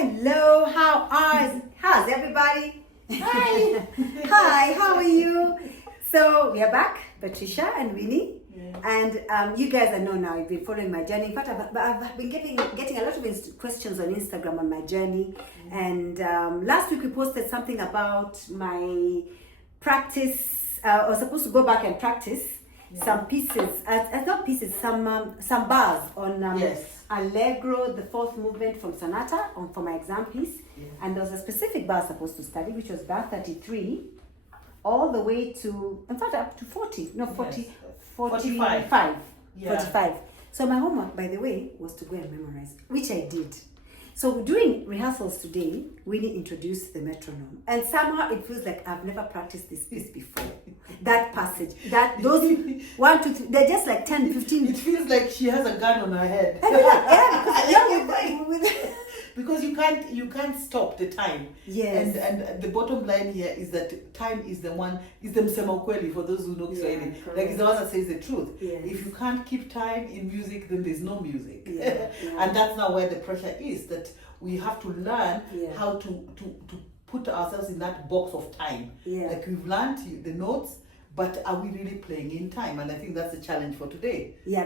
Hello, how's everybody? Hi. Hi, how are you? So we are back, Patricia and Winnie. And you guys know now, you've been following my journey. In fact, I've been getting a lot of questions on Instagram on my journey. And last week we posted something about my practice. I was supposed to go back and practice some pieces, not pieces, some bars on Allegro, the fourth movement from Sonata, for my exam piece. And there was a specific bar I was supposed to study, which was bar 33, all the way to, in fact, up to 40, no, 40, 45. 45. So my homework, by the way, was to go and memorize, which I did. So during rehearsals today, Winnie introduced the metronome, and somehow it feels like I've never practiced this piece before. That passage, those 1, 2, 3, they're just like 10, 15. It feels like she has a gun on her head. Because you can't stop the time. Yes. And the bottom line here is that time is the msema kweli, for those who know Kiswahili. Like, it's the one that says the truth. Yes. If you can't keep time in music, then there's no music. Yeah. And that's now where the pressure is, that we have to learn how to put ourselves in that box of time. Like, we've learned the notes, but are we really playing in time? And I think that's the challenge for today. Yeah,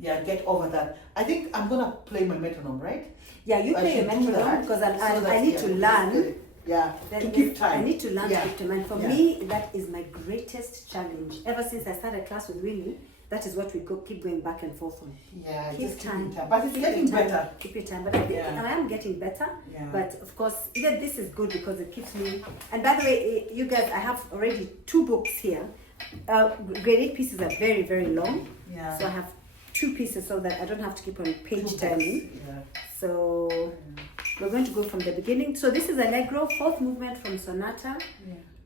Get over that. I think I'm gonna play my metronome, right? Yeah, you play your metronome, because I need to learn. To keep time. I need to learn to keep time. And for me, that is my greatest challenge. Ever since I started class with Winnie, that is what we keep going back and forth on. Yeah, keep time. But it's getting better. Keep your time. But I think I am getting better. Yeah. But of course, even this is good because it keeps me. And by the way, you guys, I have already 2 books here. Grade 8 pieces are very, very long. Yeah. So I have 2 pieces so that I don't have to keep on page turning. So we're going to go from the beginning. So this is Allegro, 4th movement from Sonata.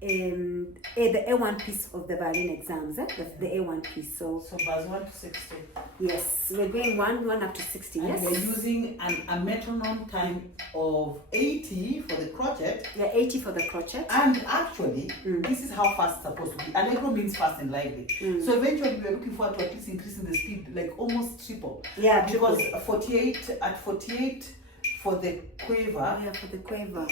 The A1 piece of the violin exams, the A1 piece. So bars 1 to 60. Yes, we're going 1 up to 60. And yes. we're using a metronome time of 80 for the crochet. 80 for the crochet. And actually, this is how fast it's supposed to be. Allegro means fast and lively. So eventually, we're looking forward to at least increasing the speed, like almost triple. Yeah, because 48 for the quaver. For the quaver.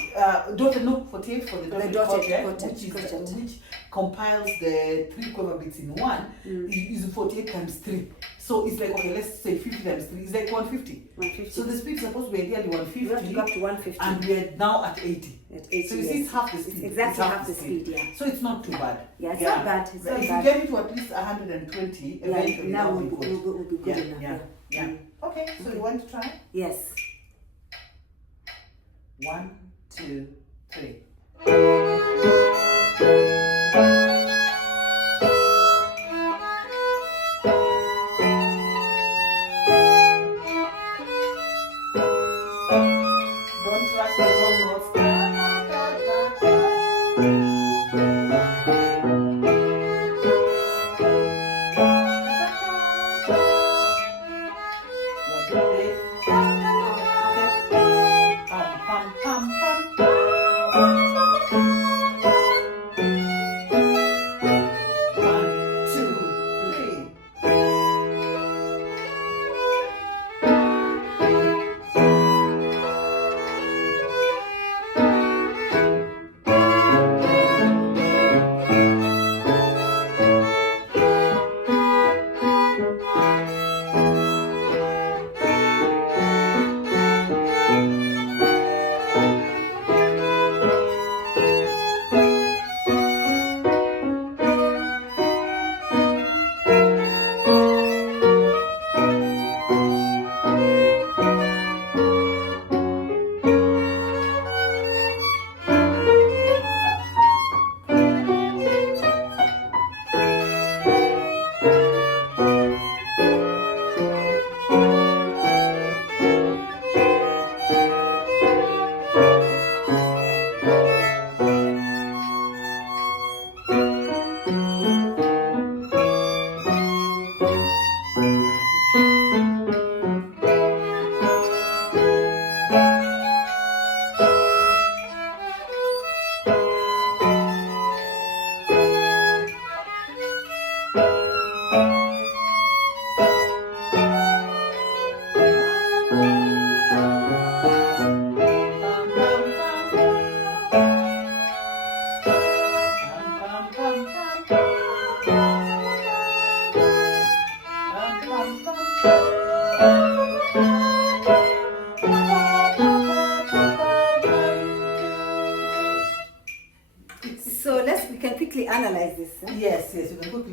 48 for the dotted crochet, which compiles the 3 quaver beats in one, is 48 times 3. So it's like, okay, let's say 50 times 3 is like 150. So the speed is supposed to be ideally 150. We have to go up to 150. And we're now at 80. So you see, it's half the speed. It's exactly half the speed, yeah. So it's not too bad. Yeah, it's not bad. It's not if bad. you get it to at least 120, eventually now we'll be good enough. Yeah. Okay, so you want to try? Yes. 1, 2, 3. Don't rush the wrong notes.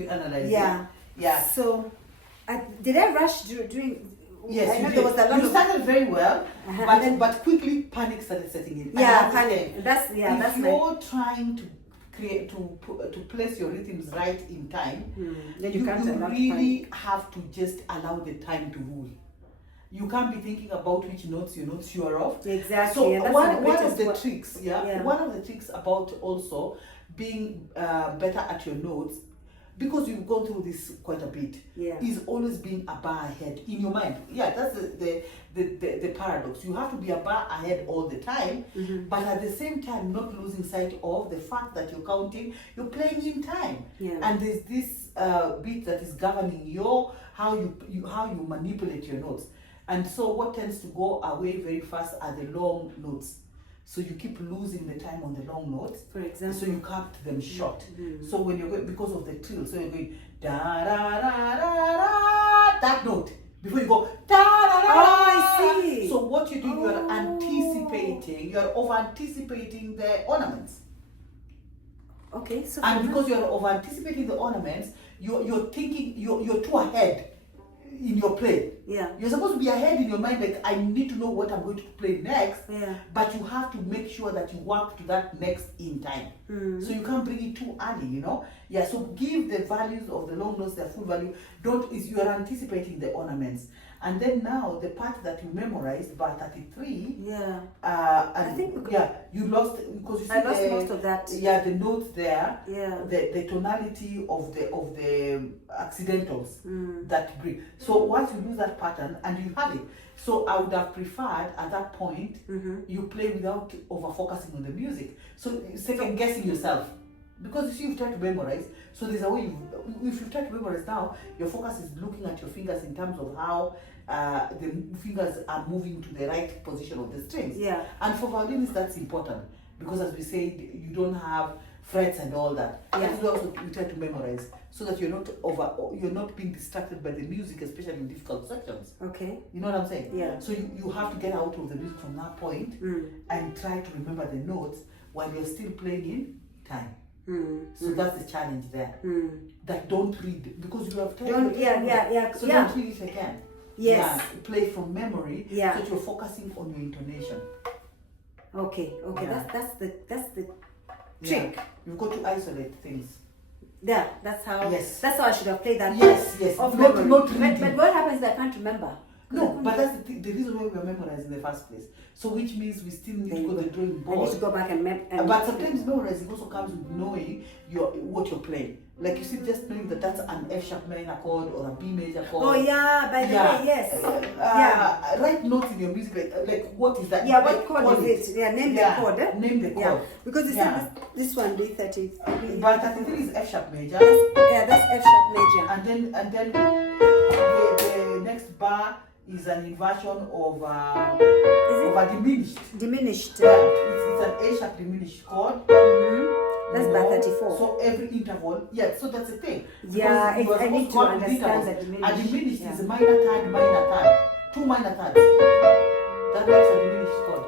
analyze Yeah. it. Yeah. So, did I rush during? Yes, I you know did. there was a lot You of. started very well, And then- but quickly panic started setting in. Yeah, And panic. That's if my. you're trying to create to place your rhythms right in time, Then you can't allow really have to just allow the time to rule. You can't be thinking about which notes you are off. Exactly. So and that's one of the greatest tricks, Yeah. one of the tricks about also being better at your notes, because you've gone through this quite a bit, Yeah. is always being a bar ahead in your mind. Yeah, that's the paradox. You have to be a bar ahead all the time, but at the same time not losing sight of the fact that you're counting, you're playing in time. Yeah. And there's this bit that is governing how you manipulate your notes. And so what tends to go away very fast are the long notes. So you keep losing the time on the long notes. For example. So you cut them short. So when you're going, because of the trill, so you're going da da da da da, that note before you go da da da. Oh, I see. So what you do, you are anticipating, you are over anticipating the ornaments. Okay. So. And because you are over anticipating the ornaments, you're thinking you're too ahead in your play. Yeah. You're supposed to be ahead in your mind, like I need to know what I'm going to play next. Yeah. But you have to make sure that you work to that next in time. So you can't bring it too early, Yeah, so give the values of the long notes their full value. You are anticipating the ornaments. And then now the part that you memorized by 33. Yeah. I think you lost because you see I lost most of that. Yeah, the notes there. Yeah. The tonality of the accidentals that bring. So once you lose that pattern and you have it, so I would have preferred at that point you play without over focusing on the music. So second guessing yourself. Because you see, you've tried to memorize, so there's a way if you try to memorize now, your focus is looking at your fingers in terms of how the fingers are moving to the right position of the strings. Yeah. And for violinists, that's important because, as we said, you don't have frets and all that. Yeah. That is why also we try to memorize so that you're not being distracted by the music, especially in difficult sections. Okay. You know what I'm saying? Yeah. So you have to get out of the music from that point and try to remember the notes while you're still playing in time. So that's the challenge there. That don't read because you have time. Don't read it again. Yes. Yeah, play from memory. Yeah. So that you're focusing on your intonation. Okay. Yeah. That's the trick. Yeah. You've got to isolate things. Yeah, that's how. Yes. That's how I should have played that. Yes. Of Not memory. reading. But what happens is I can't remember. No, but that's the reason why we are memorizing in the first place. So which means we still need to go to the drawing I need board. to go back and But sometimes memorizing also comes with knowing what you're playing. Like you see, just knowing that that's an F sharp minor chord or a B major chord. Oh yeah, by the way, yes. Write notes in your music like what is that? Yeah, Like, what chord is it? Yeah, name the chord. Name the chord. Yeah, because you see this one B30. But 33 is F sharp major. That's F sharp major. And then the next bar is an inversion of a diminished. Diminished. Yeah, it's an A sharp diminished chord. That's by 34. So every interval, so that's the thing. Yeah, Because I need to understand the diminished. A diminished is a minor third, 2 minor thirds. That makes a diminished chord.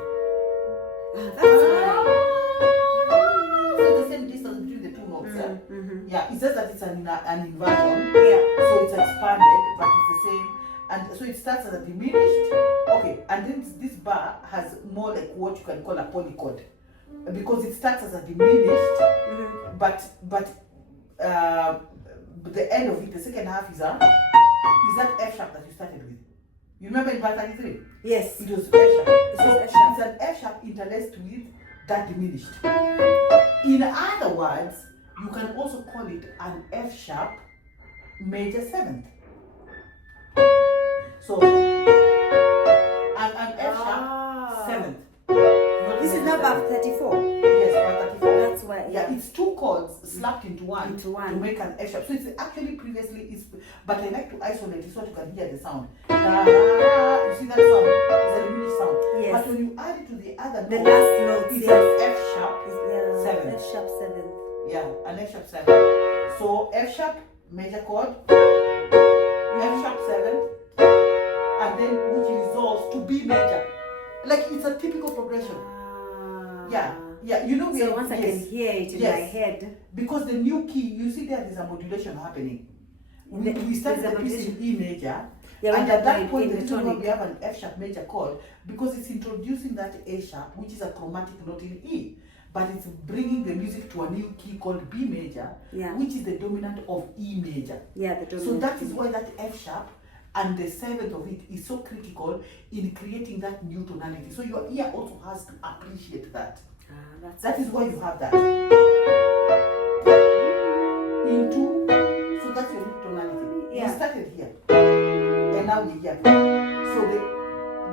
That's right. So the same distance between the two notes. Yeah, it's just that it's an inversion. Yeah. So it's expanded, but it's the same. And so it starts as a diminished. Okay, and then this bar has more like what you can call a polychord. Because it starts as a diminished, but the end of it, the second half is that F sharp that you started with. You remember in bar 33? Yes. It was F sharp. So F sharp. it's an F sharp interlaced with that diminished. In other words, you can also call it an F sharp major 7th. So an F sharp 7th. This is not bar 34. Yes, bar 34. That's why. Yeah, it's 2 chords slapped into one to make an F sharp. So it's actually previously but I like to isolate it so that you can hear the sound. Da, da, da. You see that sound? It's a diminished sound. Yes. But when you add it to the other The note, last note, it's yes. an F sharp. Yeah, 7. F sharp 7. Yeah, an F sharp 7. So F sharp major chord, F sharp 7, and then which resolves to B major. Like it's a typical progression. Yeah. Yeah, you know, So once I can hear it in my head. Because the new key, you see there's a modulation happening. We started the piece in E major. Yeah, and at that point, the tonic, we have an F sharp major chord because it's introducing that A sharp, which is a chromatic note in E. But it's bringing the music to a new key called B major, which is the dominant of E major. Yeah, the dominant. So that is why that F sharp and the seventh of it is so critical in creating that new tonality. So your ear also has to appreciate that. That is why you have that. Into, so that's your new tonality. You started here, and now we're here. So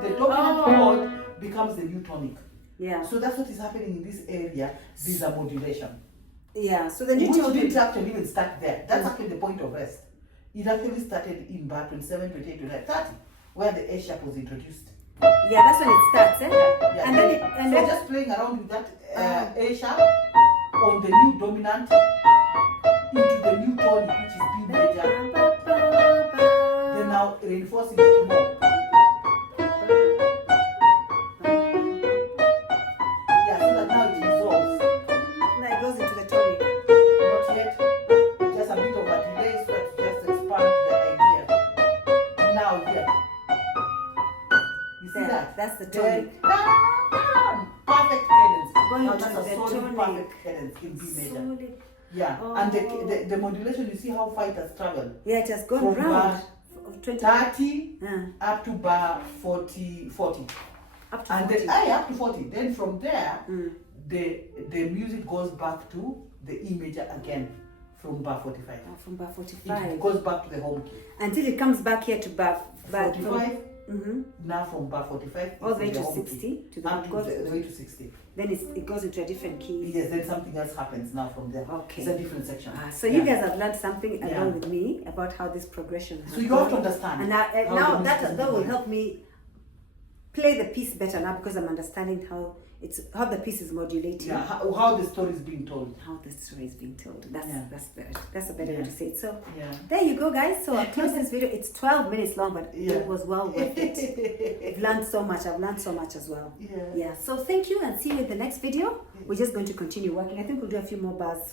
the dominant chord becomes the new tonic. Yeah. So that's what is happening in this area. These are modulation. Yeah. So the new tonic tonic didn't actually even start there. That's actually the point of rest. It actually started in bar 27, 28, 29, 30, where the A sharp was introduced. Yeah, that's when it starts, eh? Yeah. And then so just playing around with that A sharp on the new dominant into the new tonic, which is B major. Then now reinforcing it more. Yeah, so that now it resolves. Now it goes into the tonic. Not yet. Just a bit of a delay so that you just expand the idea. Now here. You see that? That's the tonic. Perfect cadence. Going now to that's a the solid tonic. perfect cadence in B major. Solid. Yeah, and the modulation, you see how far it has traveled. Yeah, it has gone from round. 30 up to bar 40. Up to and 40. Then up to 40. Then from there, the music goes back to the E major again from bar 45. From bar 45. It goes back to the home key. Until it comes back here to bar 45. Now from bar 45 all the way to 60 to the way to 60. Then it goes into a different key. Yes, then something else happens now from there. Okay. It's a different section. So you guys have learned something along with me about how this progression has So you have to understand. And now that will help me play the piece better now because I'm understanding how the piece is modulating. Yeah, how the story is being told. How the story is being told. That's a better way to say it. So there you go, guys. So I'll close this video. It's 12 minutes long, but it was well worth it. I've learned so much. I've learned so much as well. Yeah. So thank you and see you in the next video. We're just going to continue working. I think we'll do a few more bars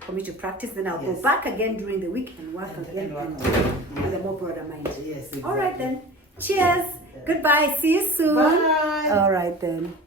for me to practice. Then I'll go back again during the week and work again with a more broader mind. Yes, exactly. All right then. Cheers. Goodbye. See you soon. Bye. All right then.